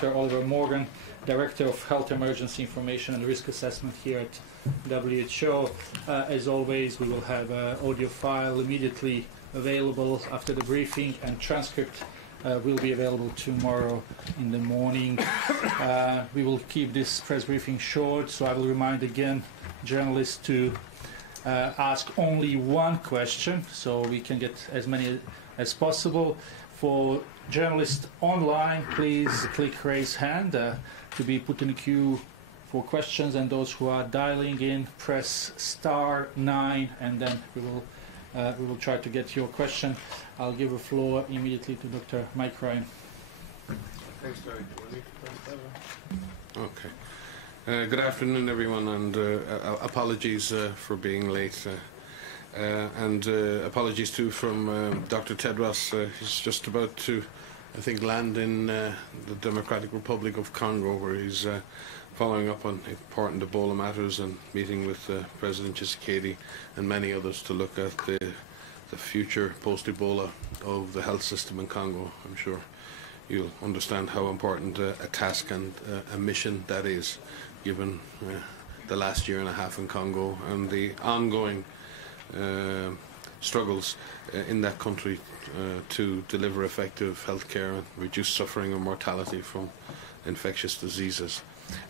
Dr. Oliver Morgan, Director of Health Emergency Information and Risk Assessment here at WHO. As always, we will have an audio file immediately available after the briefing, and transcript will be available tomorrow in the morning. We will keep this press briefing short, so I will remind again journalists to ask only one question so we can get as many as possible. For journalists online, please click raise hand to be put in the queue for questions, and those who are dialing in, press *9, and then we will try to get your question. I'll give the floor immediately to Dr. Mike Ryan. Thanks, Derek. Okay. Good afternoon, everyone, and apologies for being late. And apologies too from Dr. Tedros. He's just about to, I think, land in the Democratic Republic of Congo, where he's following up on important Ebola matters and meeting with President Tshisekedi and many others to look at the future post-Ebola of the health system in Congo. I'm sure you'll understand how important a task and a mission that is, given the last year and a half in Congo and the ongoing struggles in that country to deliver effective healthcare and reduce suffering and mortality from infectious diseases.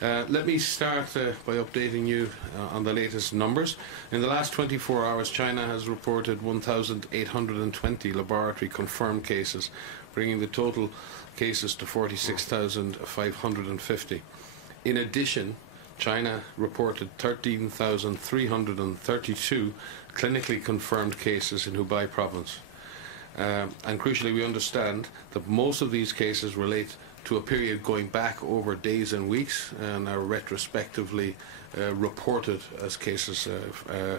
Let me start by updating you on the latest numbers. In the last 24 hours, China has reported 1,820 laboratory confirmed cases, bringing the total cases to 46,550. In addition, China reported 13,332 clinically confirmed cases in Hubei province. And crucially, we understand that most of these cases relate to a period going back over days and weeks and are retrospectively reported as cases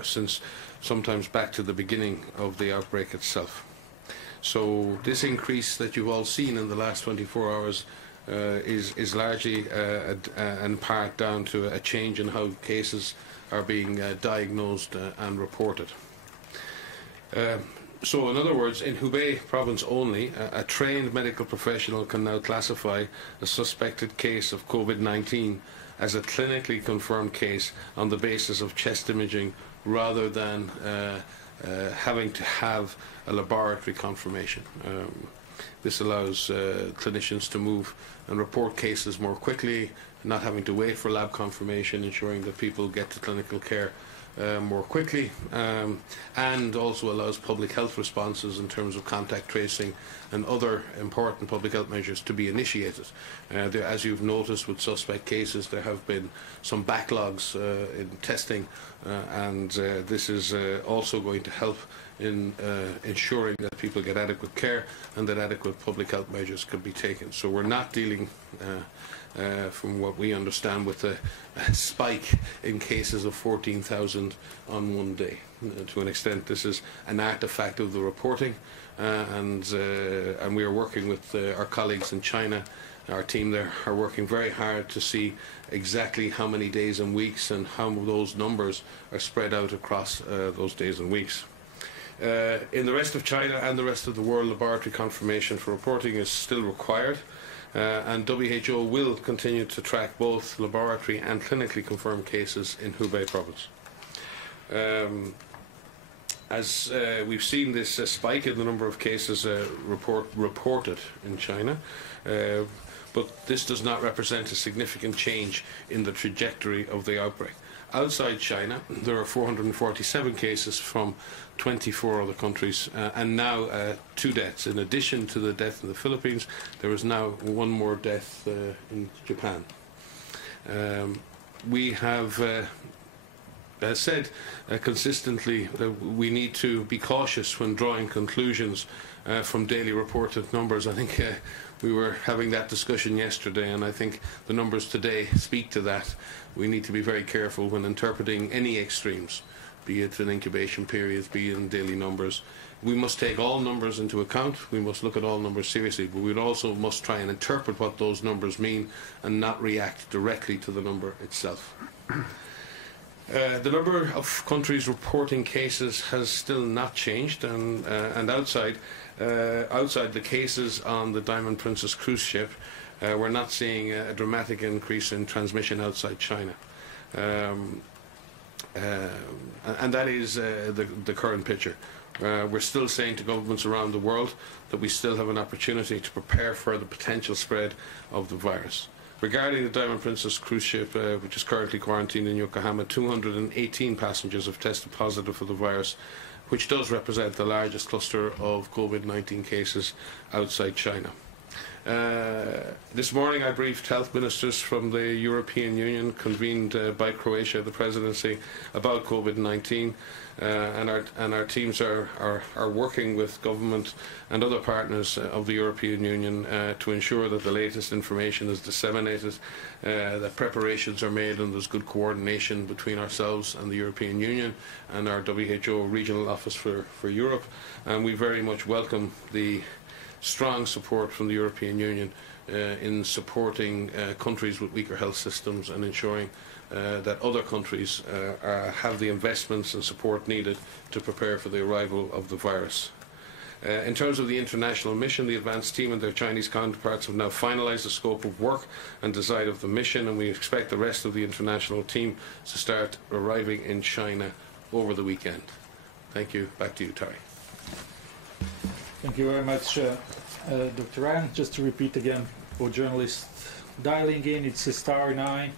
since sometimes back to the beginning of the outbreak itself. So this increase that you've all seen in the last 24 hours is largely in part down to a change in how cases are being diagnosed and reported. So in other words, in Hubei province only, a trained medical professional can now classify a suspected case of COVID-19 as a clinically confirmed case on the basis of chest imaging rather than having to have a laboratory confirmation. This allows clinicians to move and report cases more quickly, not having to wait for lab confirmation, ensuring that people get to clinical care more quickly, and also allows public health responses in terms of contact tracing and other important public health measures to be initiated. As you've noticed with suspect cases, there have been some backlogs in testing, and this is also going to help in ensuring that people get adequate care and that adequate public health measures can be taken. So we're not dealing from what we understand with a spike in cases of 14,000 on one day. To an extent, this is an artifact of the reporting, and we are working with our colleagues in China. Our team there are working very hard to see exactly how many days and weeks and how those numbers are spread out across those days and weeks. In the rest of China and the rest of the world, laboratory confirmation for reporting is still required. And WHO will continue to track both laboratory and clinically confirmed cases in Hubei province. As we've seen this spike in the number of cases reported in China, but this does not represent a significant change in the trajectory of the outbreak. Outside China, there are 447 cases from 24 other countries, and now 2 deaths. In addition to the death in the Philippines, there is now 1 more death in Japan. We have said consistently that we need to be cautious when drawing conclusions from daily reported numbers. I think we were having that discussion yesterday, and I think the numbers today speak to that. We need to be very careful when interpreting any extremes, be it in incubation periods, be it in daily numbers. We must take all numbers into account. We must look at all numbers seriously, but we also must try and interpret what those numbers mean and not react directly to the number itself. The number of countries reporting cases has still not changed, and outside the cases on the Diamond Princess cruise ship, we're not seeing a dramatic increase in transmission outside China. And that is the current picture. We're still saying to governments around the world that we still have an opportunity to prepare for the potential spread of the virus. Regarding the Diamond Princess cruise ship, which is currently quarantined in Yokohama, 218 passengers have tested positive for the virus, which does represent the largest cluster of COVID-19 cases outside China. This morning I briefed health ministers from the European Union, convened by Croatia, the presidency, about COVID-19, and our teams are working with government and other partners of the European Union to ensure that the latest information is disseminated, that preparations are made, and there's good coordination between ourselves and the European Union and our WHO Regional Office for Europe. And we very much welcome the strong support from the European Union in supporting countries with weaker health systems and ensuring that other countries have the investments and support needed to prepare for the arrival of the virus. In terms of the international mission, the advanced team and their Chinese counterparts have now finalised the scope of work and design of the mission, and we expect the rest of the international team to start arriving in China over the weekend. Thank you. Back to you, Terry. Thank you very much, Dr. Ryan. Just to repeat again, for journalists dialing in, it's *9.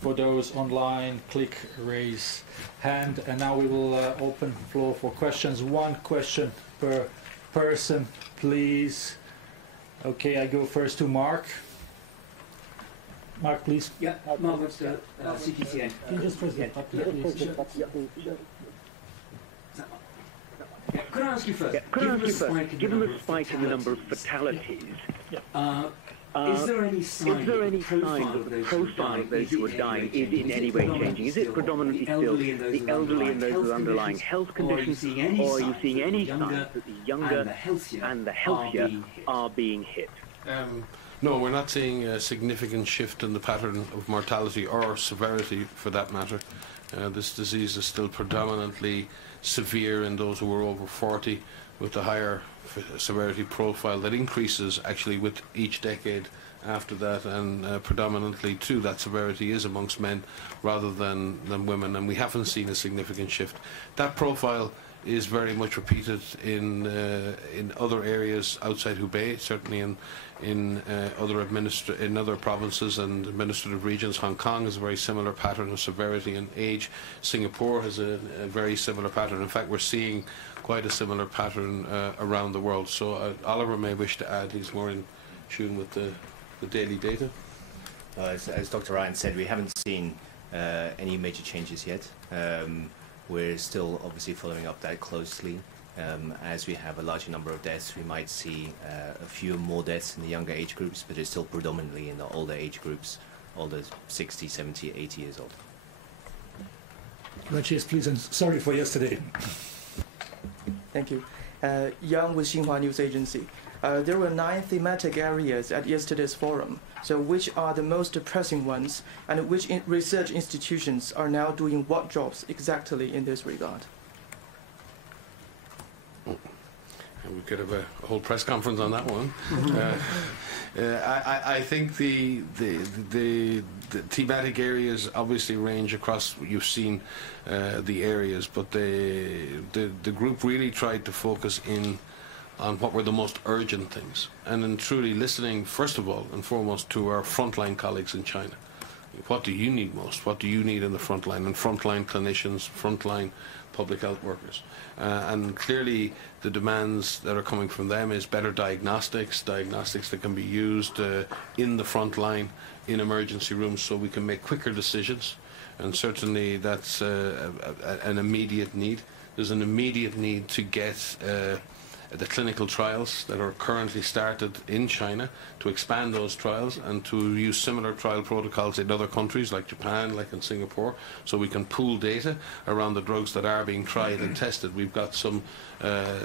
For those online, click raise hand. And now we will open the floor for questions. One question per person, please. Okay, I go first to Mark. Mark, please. Yeah, Mark Webster, CTCN. Can you just press that button, please? Could I ask you first? Given the spike in the number of fatalities, is there any sign that the profile of those who are dying is in any way changing? Is it predominantly still the elderly and those with underlying health conditions, or are you seeing any signs that the younger and the healthier are being hit? No, we're not seeing a significant shift in the pattern of mortality or severity, for that matter. This disease is still predominantly severe in those who are over 40, with the higher severity profile that increases actually with each decade after that, and predominantly too that severity is amongst men rather than women, and we haven't seen a significant shift. That profile is very much repeated in other areas outside Hubei, certainly in other provinces and administrative regions. Hong Kong has a very similar pattern of severity and age. Singapore has a very similar pattern. In fact, we're seeing quite a similar pattern around the world. So Oliver may wish to add. He's more in tune with the daily data. As Dr. Ryan said, we haven't seen any major changes yet. We're still obviously following up that closely. As we have a larger number of deaths, we might see a few more deaths in the younger age groups, but it's still predominantly in the older age groups, older 60, 70, 80 years old. Yes, please, and sorry for yesterday. Thank you. Yang with Xinhua News Agency. There were 9 thematic areas at yesterday's forum. So which are the most pressing ones, and which research institutions are now doing what jobs exactly in this regard? We could have a whole press conference on that one. I think the thematic areas obviously range across. You've seen the areas, but the group really tried to focus in on what were the most urgent things, and in truly listening, first of all and foremost, to our frontline colleagues in China. What do you need most? What do you need in the front line? And frontline clinicians, frontline public health workers. And clearly the demands that are coming from them is better diagnostics that can be used in the front line, in emergency rooms, so we can make quicker decisions. And certainly that's an immediate need. There's an immediate need to get the clinical trials that are currently started in China, to expand those trials and to use similar trial protocols in other countries like Japan, like in Singapore, so we can pool data around the drugs that are being tried and tested. We've got some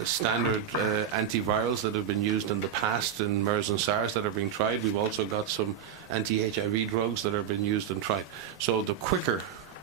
standard antivirals that have been used in the past in MERS and SARS that are being tried. We've also got some anti-HIV drugs that are being used and tried. So the quicker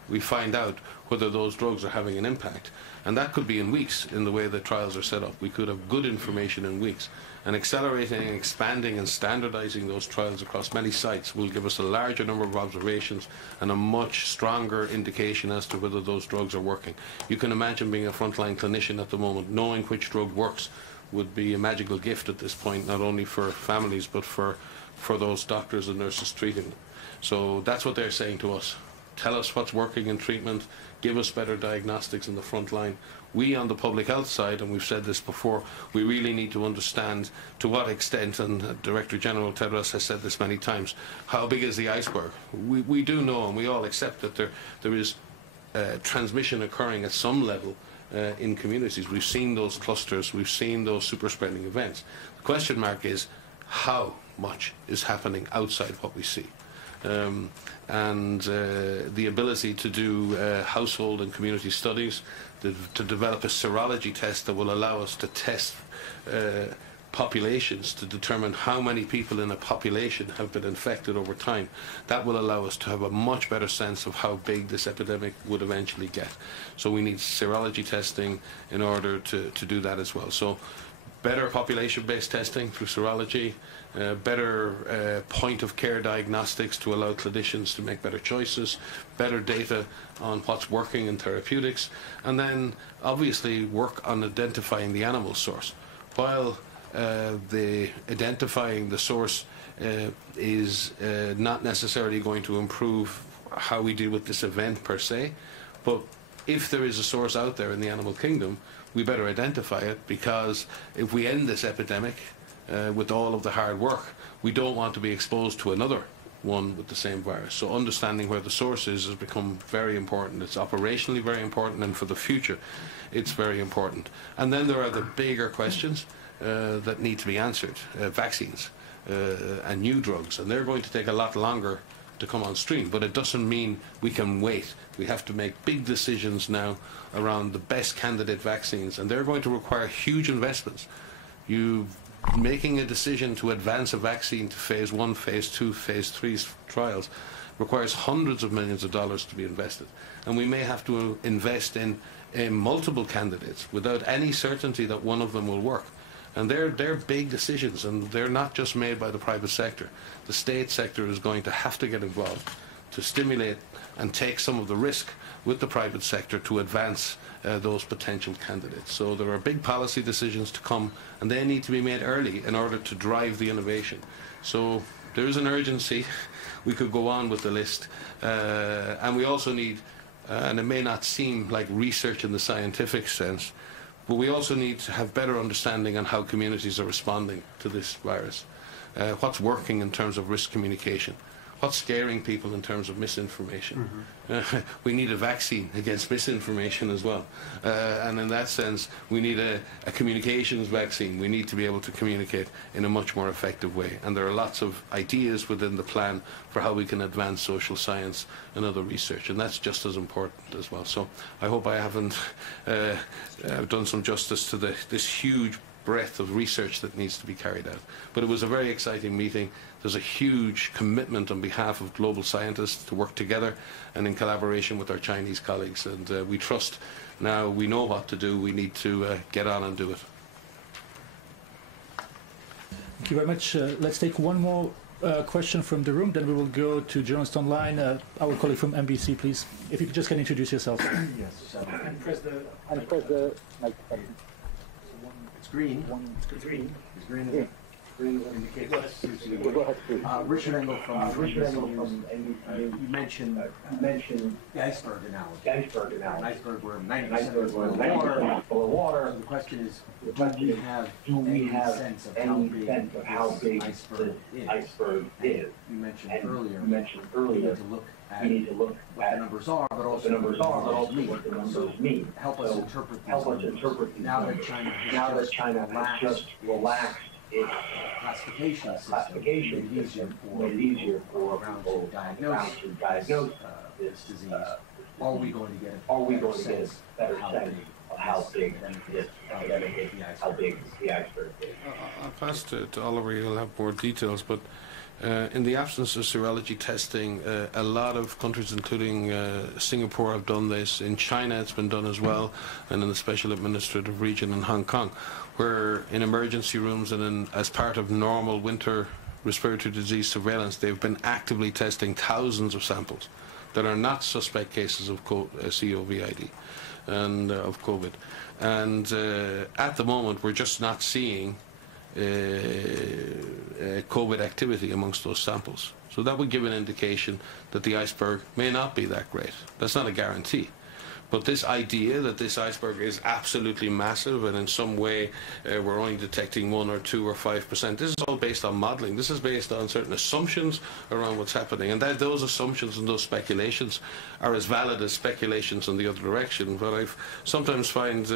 we find out whether those drugs are having an impact. And that could be in weeks in the way the trials are set up. We could have good information in weeks. And accelerating, expanding and standardizing those trials across many sites will give us a larger number of observations and a much stronger indication as to whether those drugs are working. You can imagine being a frontline clinician at the moment, knowing which drug works would be a magical gift at this point, not only for families but for those doctors and nurses treating them. So that's what they're saying to us. Tell us what's working in treatment, give us better diagnostics in the front line. We on the public health side, and we've said this before, we really need to understand to what extent, and Director General Tedros has said this many times, how big is the iceberg? We do know, and we all accept that there is transmission occurring at some level in communities. We've seen those clusters, we've seen those super spreading events. The question mark is how much is happening outside what we see. And the ability to do household and community studies, to develop a serology test that will allow us to test populations to determine how many people in a population have been infected over time. That will allow us to have a much better sense of how big this epidemic would eventually get. So we need serology testing in order to do that as well. So better population-based testing through serology, better point-of-care diagnostics to allow clinicians to make better choices, better data on what's working in therapeutics, and then obviously work on identifying the animal source. While identifying the source is not necessarily going to improve how we deal with this event per se, but if there is a source out there in the animal kingdom, we better identify it, because if we end this epidemic with all of the hard work, we don't want to be exposed to another one with the same virus. So understanding where the source is has become very important. It's operationally very important, and for the future it's very important. And then there are the bigger questions that need to be answered. Vaccines and new drugs, and they're going to take a lot longer to come on stream, but it doesn't mean we can wait. We have to make big decisions now around the best candidate vaccines, and they're going to require huge investments. Making a decision to advance a vaccine to phase 1, phase 2, phase 3 trials requires hundreds of millions of dollars to be invested, and we may have to invest in multiple candidates without any certainty that one of them will work. And they're big decisions, and they're not just made by the private sector. The state sector is going to have to get involved to stimulate and take some of the risk with the private sector to advance those potential candidates. So there are big policy decisions to come, and they need to be made early in order to drive the innovation. So there is an urgency. We could go on with the list. And we also need, and it may not seem like research in the scientific sense, but we also need to have better understanding on how communities are responding to this virus. What's working in terms of risk communication? What's scaring people in terms of misinformation? Mm-hmm. We need a vaccine against misinformation as well. And in that sense, we need a communications vaccine. We need to be able to communicate in a much more effective way. And there are lots of ideas within the plan for how we can advance social science and other research. And that's just as important as well. So I hope I haven't done some justice to this huge breadth of research that needs to be carried out. But it was a very exciting meeting. There's a huge commitment on behalf of global scientists to work together and in collaboration with our Chinese colleagues. And we trust now we know what to do. We need to get on and do it. Thank you very much. Let's take one more question from the room, then we will go to journalists online. Our colleague from NBC, please. If you could just introduce yourself. Yes. And press the microphone. It's green. It's green. It's green. Yeah. Green indicates Richard Engel from NBC. You mentioned the iceberg analogy. An iceberg where 90% is full of water. So the question is, do we have any sense of how big the iceberg is? You mentioned earlier. You need to look at what the numbers are, but also what the numbers mean. Help us interpret these. Now that China has just relaxed its classification system, made it easier for people to diagnose this disease. Are we going to get a better sense of how big this epidemic is, how big the iceberg is? I'll pass to Oliver. He'll have more details, but In the absence of serology testing, a lot of countries, including Singapore, have done this. In China, it's been done as well, and in the Special Administrative Region in Hong Kong, where in emergency rooms and as part of normal winter respiratory disease surveillance, they've been actively testing thousands of samples that are not suspect cases of COVID and of COVID. And at the moment, we're just not seeing COVID activity amongst those samples. So that would give an indication that the iceberg may not be that great. That's not a guarantee. But this idea that this iceberg is absolutely massive and in some way we're only detecting 1 or 2 or 5%, this is all based on modelling. This is based on certain assumptions around what's happening. And that those assumptions and those speculations are as valid as speculations in the other direction. What I sometimes find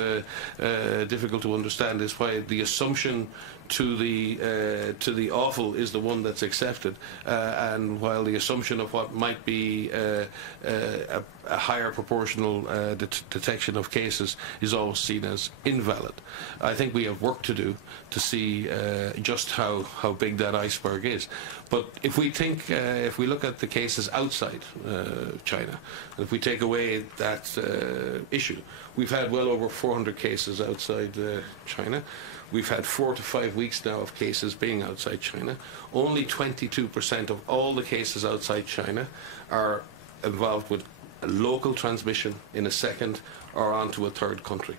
difficult to understand is why the assumption to the awful is the one that's accepted, and while the assumption of what might be a higher proportional detection of cases is always seen as invalid. I think we have work to do to see just how big that iceberg is. But if we think, if we look at the cases outside China, and if we take away that issue, we've had well over 400 cases outside China. We've had 4 to 5 weeks now of cases being outside China. Only 22% of all the cases outside China are involved with a local transmission in a second or onto a third country.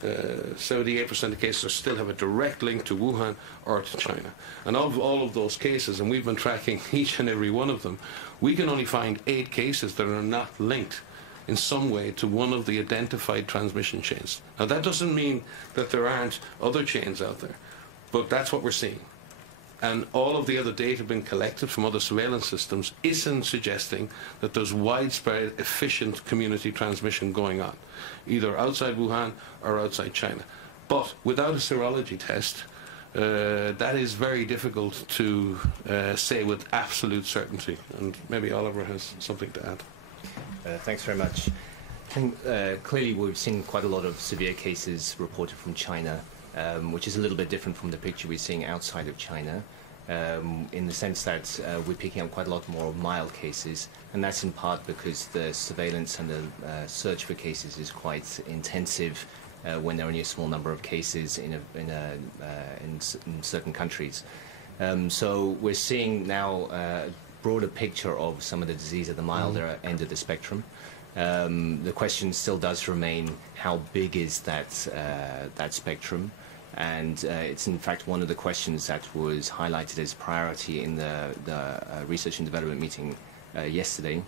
78% of cases still have a direct link to Wuhan or to China. And of all of those cases, and we've been tracking each and every one of them, we can only find 8 cases that are not linked in some way to one of the identified transmission chains. Now that doesn't mean that there aren't other chains out there, but that's what we're seeing. And all of the other data being collected from other surveillance systems isn't suggesting that there's widespread, efficient community transmission going on, either outside Wuhan or outside China. But without a serology test, that is very difficult to say with absolute certainty. And maybe Oliver has something to add. Thanks very much. I think clearly we've seen quite a lot of severe cases reported from China, which is a little bit different from the picture we're seeing outside of China, in the sense that we're picking up quite a lot more mild cases, and that's in part because the surveillance and the search for cases is quite intensive when there are only a small number of cases in certain countries. So we're seeing now broader picture of some of the disease at the milder end of the spectrum. The question still does remain, how big is that spectrum? And it's in fact one of the questions that was highlighted as priority in the research and development meeting yesterday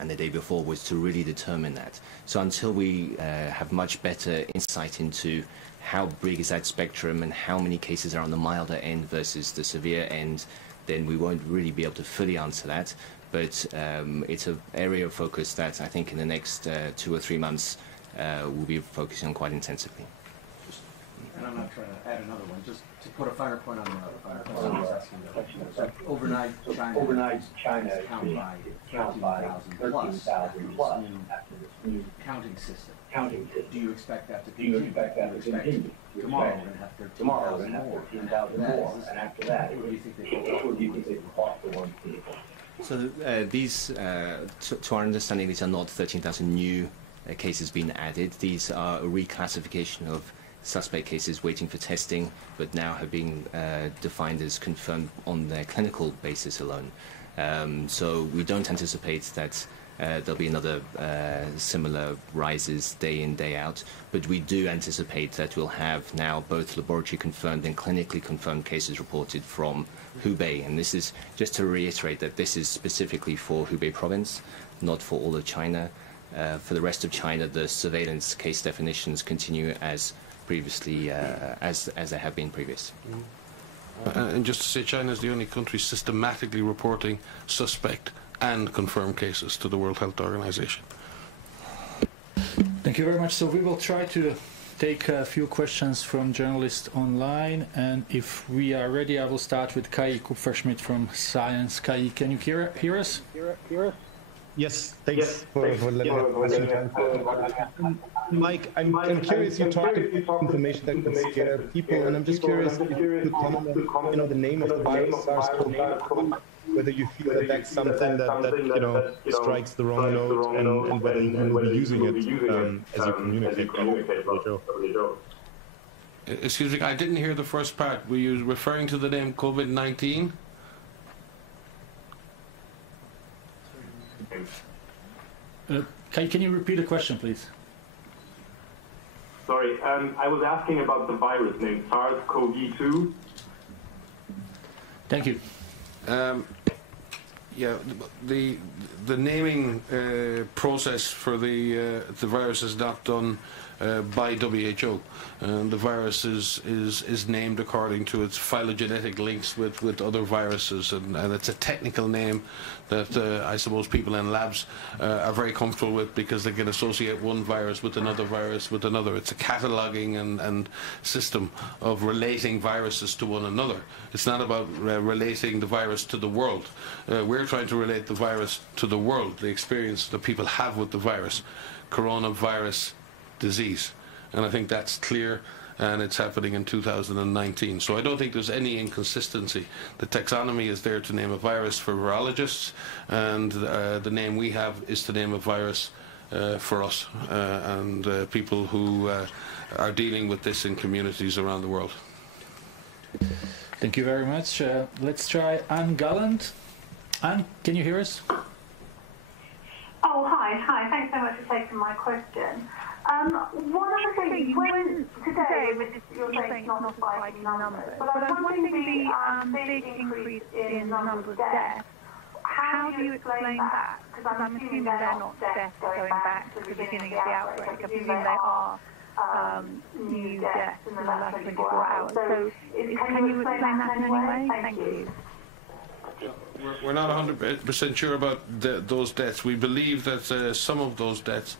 and the day before, was to really determine that. So until we have much better insight into how big is that spectrum and how many cases are on the milder end versus the severe end, then we won't really be able to fully answer that. But it's an area of focus that I think in the next 2 or 3 months we'll be focusing on quite intensively. And I'm not trying to add another one, just to put a finer point on the question. Overnight, China is counted by 13,000 plus after this new counting system. Do you expect that to continue? Tomorrow we're going to have 13,000 more, and after that, what do you think they cost for one people? So these, to our understanding, these are not 13,000 new cases being added. These are a reclassification of suspect cases waiting for testing, but now have been defined as confirmed on their clinical basis alone. So we don't anticipate that there'll be another similar rises day in, day out, but we do anticipate that we'll have now both laboratory confirmed and clinically confirmed cases reported from Hubei. And this is just to reiterate that this is specifically for Hubei province, not for all of China. For the rest of China, the surveillance case definitions continue as previously, as they have been previous. And just to say, China is the only country systematically reporting suspect and confirmed cases to the World Health Organization. Thank you very much. So we will try to take a few questions from journalists online, and if we are ready, I will start with Kai Kupferschmidt from Science. Kai, can you hear us? Yes, thanks for letting me have the question. Mike, I'm curious, you talked about information that could scare people, and I'm just curious if you could comment on, the name of the virus, SARS-CoV-2, whether you feel that that's something that strikes the wrong note, and whether you will be using it as you communicate WHO. Excuse me, I didn't hear the first part. Were you referring to the name COVID-19? Can you repeat the question, please? Sorry, I was asking about the virus name, SARS-CoV-2. Thank you. Yeah, the naming process for the virus is not done by WHO. The virus is named according to its phylogenetic links with other viruses, and it's a technical name that I suppose people in labs are very comfortable with, because they can associate one virus with another virus with another. It's a cataloguing and system of relating viruses to one another. It's not about relating the virus to the world. We're trying to relate the virus to the world, the experience that people have with the virus, coronavirus disease. And I think that's clear, and it's happening in 2019. So I don't think there's any inconsistency. The taxonomy is there to name a virus for virologists, and the name we have is to name a virus for us and people who are dealing with this in communities around the world. Thank you very much. Let's try Anne Gallant. Anne, can you hear us? Oh, hi. Thanks so much for taking my question. One of the things, when today you're saying it's not spiking numbers, but I was wondering the big increase in the number of deaths. How do you explain that? Because I'm assuming they're not deaths going back to the beginning of the outbreak. I presume they are new deaths in the last 24 hours. So can you explain that in any way? Thank you. We're not 100% sure about those deaths. We believe that some of those deaths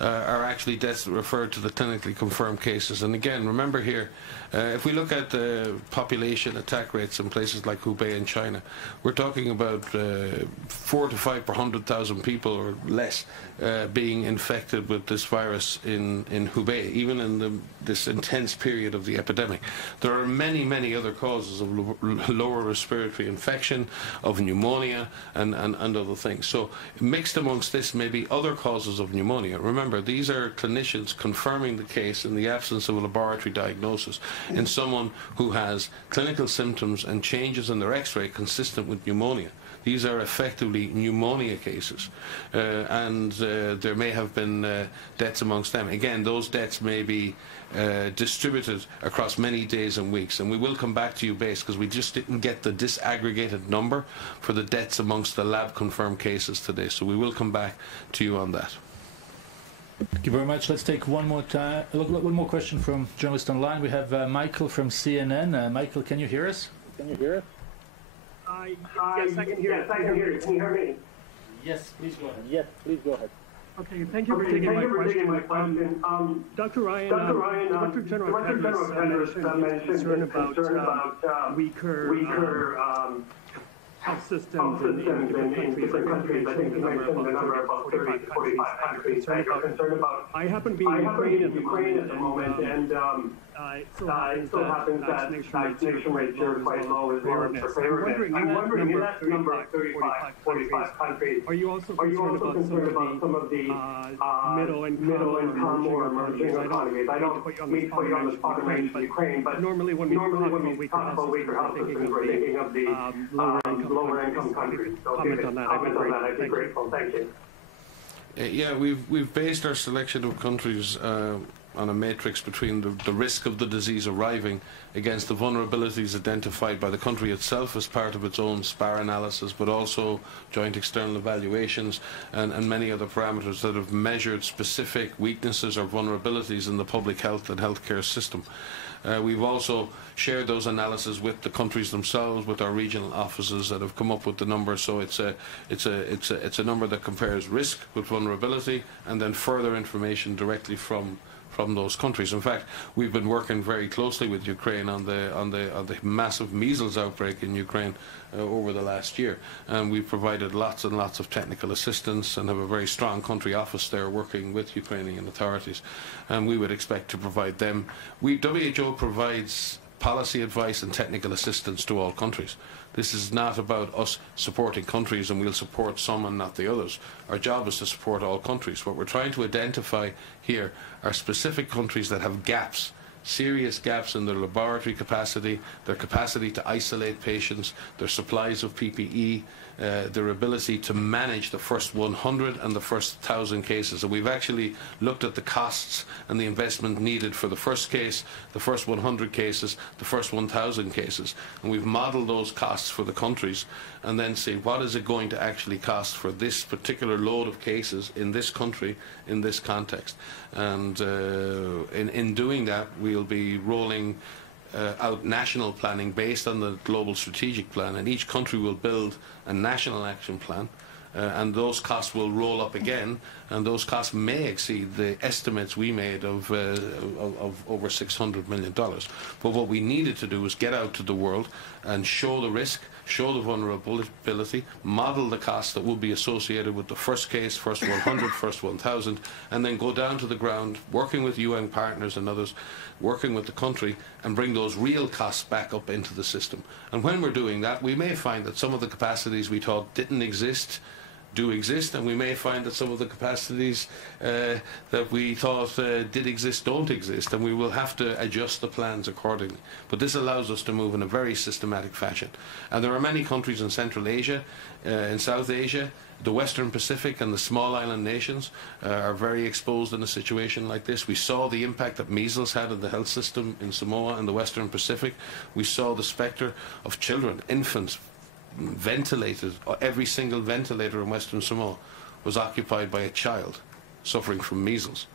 are actually deaths that refer to the clinically confirmed cases. And again, remember here, if we look at the population attack rates in places like Hubei in China, we're talking about 4 to 5 per 100,000 people or less being infected with this virus in Hubei, even in this intense period of the epidemic. There are many other causes of lower respiratory infection, of pneumonia, and other things. So mixed amongst this may be other causes of pneumonia. Remember, these are clinicians confirming the case in the absence of a laboratory diagnosis in someone who has clinical symptoms and changes in their x-ray consistent with pneumonia. These are effectively pneumonia cases, and there may have been deaths amongst them. Again, those deaths may be distributed across many days and weeks, and we will come back to you, Base, because we just didn't get the disaggregated number for the deaths amongst the lab-confirmed cases today, so we will come back to you on that. Thank you very much. Let's take one more question from journalist online. We have Michael from CNN. Michael, can you hear us? Can you hear us? Yes, I can hear you. Can you hear me? Yes, please go ahead. Yes, please go ahead. Okay, thank you for taking my question. Dr. Ryan, Director General Tedros mentioned concern about weaker health systems in different countries. I think you mentioned the number about 30 to 45 countries that you're concerned about. I happen to be in Ukraine at the moment, and it so happens that vaccination rates are quite low as well as preparedness. I'm wondering, in that number of 35, 45 countries, are you also concerned about some of the middle-income or emerging economies? I don't mean to put you on the spot and mention Ukraine, but normally when we talk about weaker health systems, we're thinking of the lower-income countries. So if you could comment on that, I'd be grateful. Thank you. Yeah, we've based our selection of countries on a matrix between the risk of the disease arriving against the vulnerabilities identified by the country itself as part of its own SPAR analysis, but also joint external evaluations and many other parameters that have measured specific weaknesses or vulnerabilities in the public health and healthcare system. We've also shared those analyses with the countries themselves, with our regional offices that have come up with the number. So it's a number that compares risk with vulnerability, and then further information directly from from those countries. In fact, we've been working very closely with Ukraine on the massive measles outbreak in Ukraine over the last year, and we've provided lots and lots of technical assistance and have a very strong country office there working with Ukrainian authorities, and we would expect to provide them. WHO provides policy advice and technical assistance to all countries. This is not about us supporting countries and we'll support some and not the others. Our job is to support all countries. What we're trying to identify here are specific countries that have gaps, serious gaps in their laboratory capacity, their capacity to isolate patients, their supplies of PPE, their ability to manage the first 100 and the first 1,000 cases. And we've actually looked at the costs and the investment needed for the first case, the first 100 cases, the first 1,000 cases. And we've modelled those costs for the countries and then see what is it going to actually cost for this particular load of cases in this country, in this context. And in doing that, we'll be rolling out national planning based on the global strategic plan, and each country will build a national action plan, and those costs will roll up again, and those costs may exceed the estimates we made of over $600 million. But what we needed to do was get out to the world and show the risk, show the vulnerability, model the costs that will be associated with the first case, first 100, first 1,000, and then go down to the ground, working with UN partners and others, working with the country, and bring those real costs back up into the system. And when we're doing that, we may find that some of the capacities we thought didn't exist do exist, and we may find that some of the capacities that we thought did exist don't exist, and we will have to adjust the plans accordingly. But this allows us to move in a very systematic fashion. And there are many countries in Central Asia, in South Asia, the Western Pacific and the small island nations are very exposed in a situation like this. We saw the impact that measles had on the health system in Samoa and the Western Pacific. We saw the spectre of children, infants, ventilated. Every single ventilator in Western Samoa was occupied by a child suffering from measles.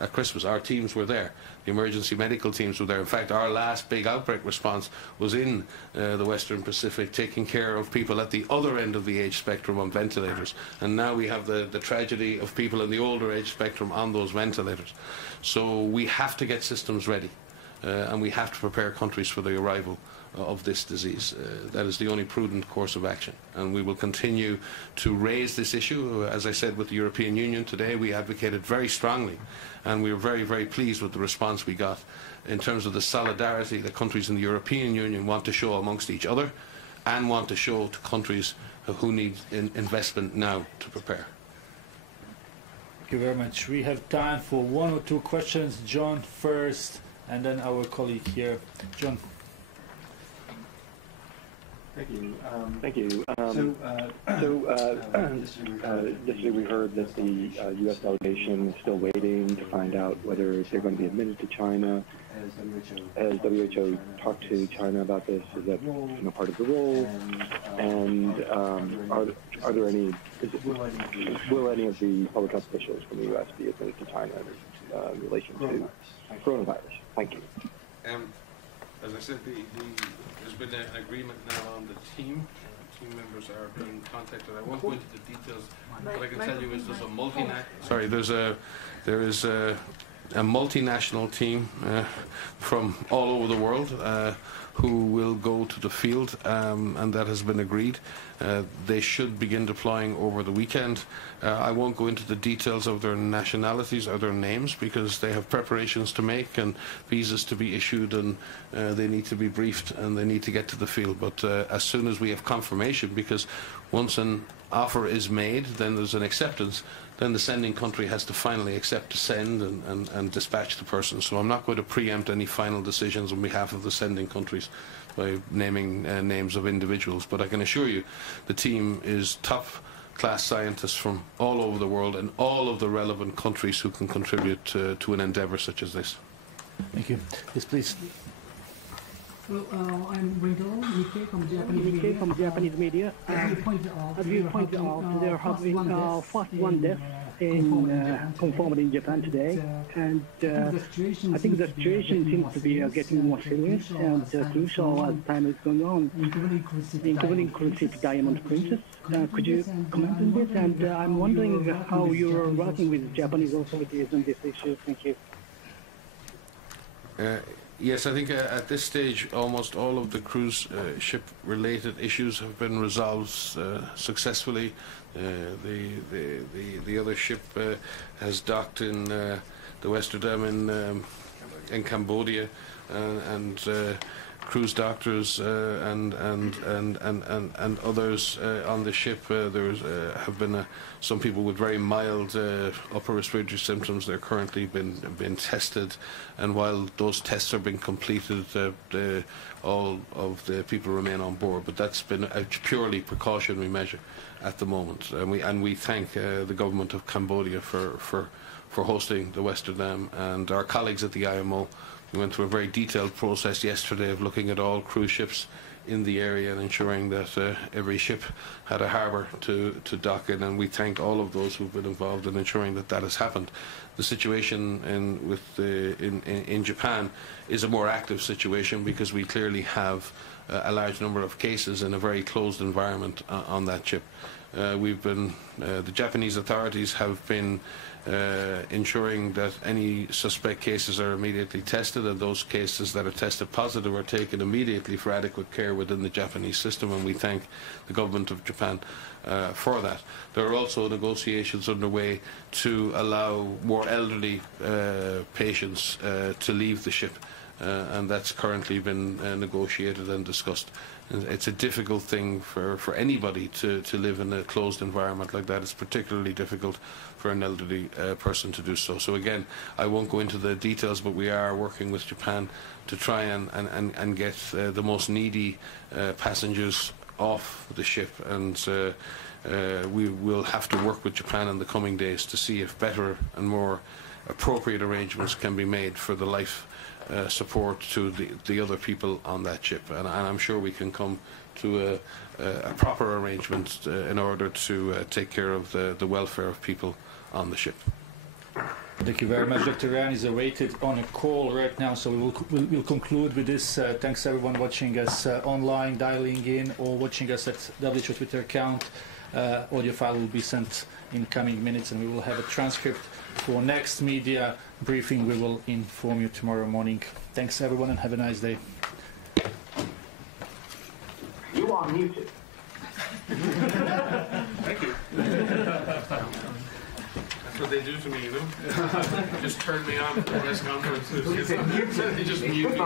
At Christmas, our teams were there. The emergency medical teams were there. In fact, our last big outbreak response was in the Western Pacific, taking care of people at the other end of the age spectrum on ventilators. And now we have the tragedy of people in the older age spectrum on those ventilators. So we have to get systems ready, and we have to prepare countries for the arrival of this disease. That is the only prudent course of action, and we will continue to raise this issue. As I said, with the European Union today, we advocated very strongly, and we were very, very pleased with the response we got in terms of the solidarity that countries in the European Union want to show amongst each other and want to show to countries who need investment now to prepare. Thank you very much. We have time for one or two questions. John first, and then our colleague here. John. Thank you. Yesterday we heard that the U.S. delegation is still waiting to find out whether they're going to be admitted to China. Has WHO talked to China about this? Is that part of the role? And are there any? Will any of the public health officials from the U.S. be admitted to China in relation to coronavirus? Thank you. As I said, there's been an agreement now on the team. Team members are being contacted. I won't go into the details. What I can tell you is there's a there is a multinational team from all over the world who will go to the field, and that has been agreed. They should begin deploying over the weekend. I won't go into the details of their nationalities or their names because they have preparations to make and visas to be issued, and they need to be briefed and they need to get to the field. But as soon as we have confirmation, because once an offer is made, then there's an acceptance, then the sending country has to finally accept to send and dispatch the person. So I'm not going to preempt any final decisions on behalf of the sending countries by naming names of individuals, but I can assure you the team is top-class scientists from all over the world and all of the relevant countries who can contribute to an endeavour such as this. Thank you. Yes, please. Well, I'm Rindo, Nikkei from Japanese media. As you pointed out, there have been first one death confirmed in Japan today, and I think the situation seems to be getting more serious and crucial as time is going on, including inclusive Diamond Princess. Could you comment on this? And I'm wondering how you're working with Japanese authorities on this issue. Thank you. Yes, I think at this stage almost all of the cruise ship related issues have been resolved successfully. The other ship has docked in the Westerdam in Cambodia, and cruise doctors and others on the ship. There have been some people with very mild upper respiratory symptoms. They're currently been tested, and while those tests are being completed, all of the people remain on board. But that's been a purely precautionary measure at the moment, and we thank the government of Cambodia for hosting the Westerdam, and our colleagues at the IMO. We went through a very detailed process yesterday of looking at all cruise ships in the area and ensuring that every ship had a harbour to dock in, and we thank all of those who've been involved in ensuring that that has happened. The situation in Japan is a more active situation because we clearly have a large number of cases in a very closed environment on that ship. The Japanese authorities have been ensuring that any suspect cases are immediately tested, and those cases that are tested positive are taken immediately for adequate care within the Japanese system, and we thank the government of Japan for that. There are also negotiations underway to allow more elderly patients to leave the ship, and that's currently been negotiated and discussed. It's a difficult thing for anybody to live in a closed environment like that. It's particularly difficult for an elderly person to do so. So again, I won't go into the details, but we are working with Japan to try and get the most needy passengers off the ship, and we will have to work with Japan in the coming days to see if better and more appropriate arrangements can be made for the life support to the other people on that ship, and I'm sure we can come to a proper arrangement in order to take care of the welfare of people on the ship. Thank you very much. Dr. Ryan is awaited on a call right now, so we'll conclude with this. Thanks everyone watching us online, dialing in, or watching us at WHO Twitter account. Audio file will be sent in coming minutes, and we will have a transcript for next media briefing. We will inform you tomorrow morning. Thanks everyone, and have a nice day. You are muted. Thank you. That's what they do to me, you know? Just turn me on at the press conferences. They just mute me.